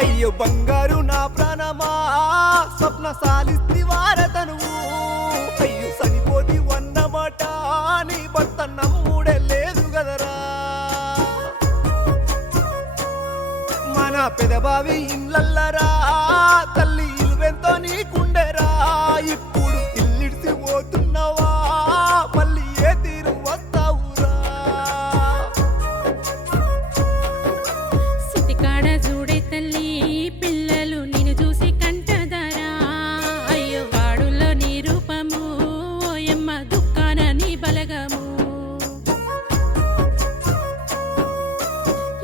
అయ్యో బంగారు నా ప్రాణమా స్వప్న సాలిస్తి వారతనువు అయ్యో చనిపోతి వన్నమాట నీ భర్త నమ్ముడే లేదు గదరా మన పెదబావి ఇండ్లల్లరా తల్లి ఇలువెంతో నీకుండెరా ఇప్పుడు ఇల్లిడిసి పోతున్నవా మళ్ళీ ఏ తీరు వస్తావురా సిటికాడ చూడే తల్లి పిల్లలు నిన్ను చూసి కంటదరా అయ్యో వాడుల్లో నీ రూపము ఓయమ్మ దుఃఖాన నీ బలగము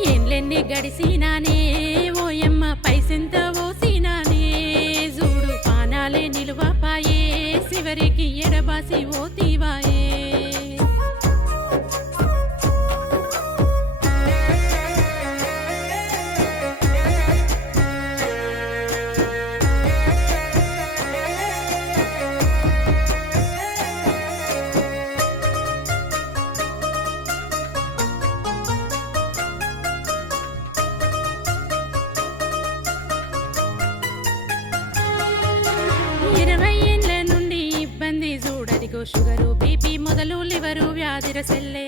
ఏంలెన్ని గడిసినానే ఓయమ్మ పైసెంత ఓసినానే చూడు పానాలే నిలువపాయే చివరికి ఎడబాసి ఓతివాయే షుగరు బీపీ మొదలు లివరు వ్యాధిర సెల్లే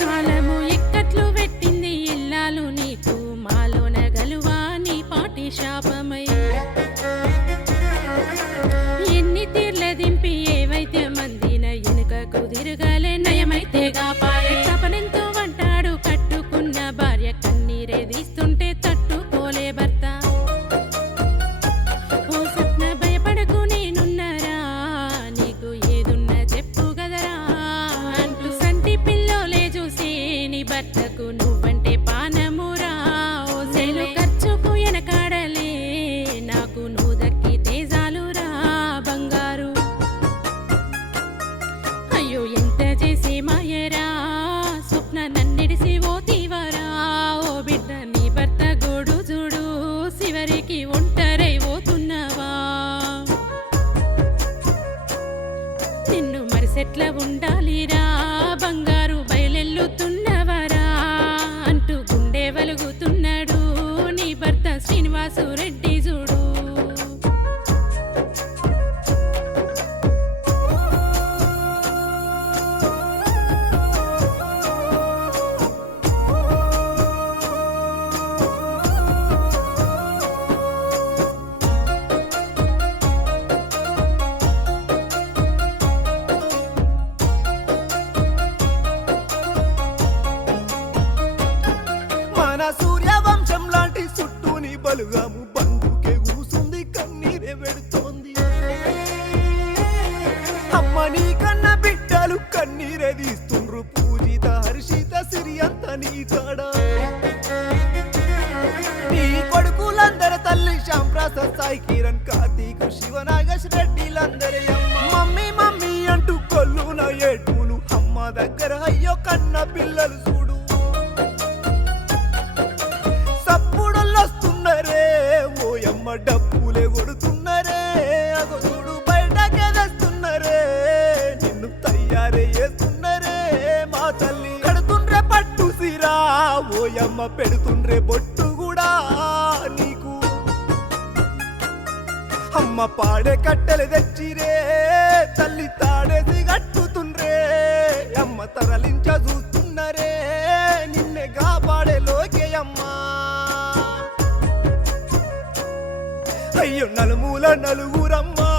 కాలము ఇక్కట్లు పెట్టింది ఇల్లాలు నీకు మాలోన గలువా నీ పాటి శాపమై ఎన్ని తీర్ల దింపి ఏవైతే మందిన ఎనుకకు తిరగలే నయమైతే గాపాయే తపనెంతో వంటాడు కట్టుకున్న భార్య కన్నీరే తీస్తుంటే తట్టుకోలే భర్త భర్తకు నువ్వంటే పానమురా ఓ సేలు ఖర్చుకు ఎనకాడలే నాకు నువ్వు దక్కి తేజాలురా బంగారు అయ్యో ఎంత చేసి మాయరా స్వప్న నన్నిడిసి ఓతివరా ఓ బిడ్డ నీ భర్త గోడు చూడు చివరికి ఒంటరై పోతున్నవా నిన్ను మరిసెట్ల ఉండాలిరా బంగారు బయలెల్లుతున్నవరా అంటూ గుండె వలుగుతున్నాడు నీ భర్త శ్రీనివాసు రెడ్డి చూడు సూర్యవంశం లాంటి చుట్టూని బలుగాము బంధుకే కూసుంది కన్నీరే పెడుతోంది అమ్మ నీ కన్న బిడ్డలు కన్నీరే తీస్తుండ్రు పూజిత హర్షిత సిరి అంత నీ కాడ నీ కొడుకులందరి తల్లి శ్యాంప్రసాద్ సాయి కిరణ్ కార్తీక్ శివనాగేశ్ రెడ్డిలందరి మమ్మీ మమ్మీ అంటూ కొల్లున ఏడుపులు అమ్మ దగ్గర అయ్యో కన్న పిల్లలు చూడు ఓయమ్మ డప్పులే కొడుతున్నరే అగో చూడు బయటకే తెస్తున్నరే నిన్ను తయారే చేస్తున్నరే మా తల్లి కడుతుండ్రే పట్టు సిరా ఓయమ్మ పెడుతుండ్రే బొట్టు కూడా నీకు అమ్మ పాడే కట్టెలు తెచ్చిరే తల్లి తాడేసి కట్టుతుండ్రే అమ్మ తరలించ చూస్తున్నరే నిన్నే కాపాడే లోకే అమ్మా అయ్యో నలుమూల నలుగురమ్మా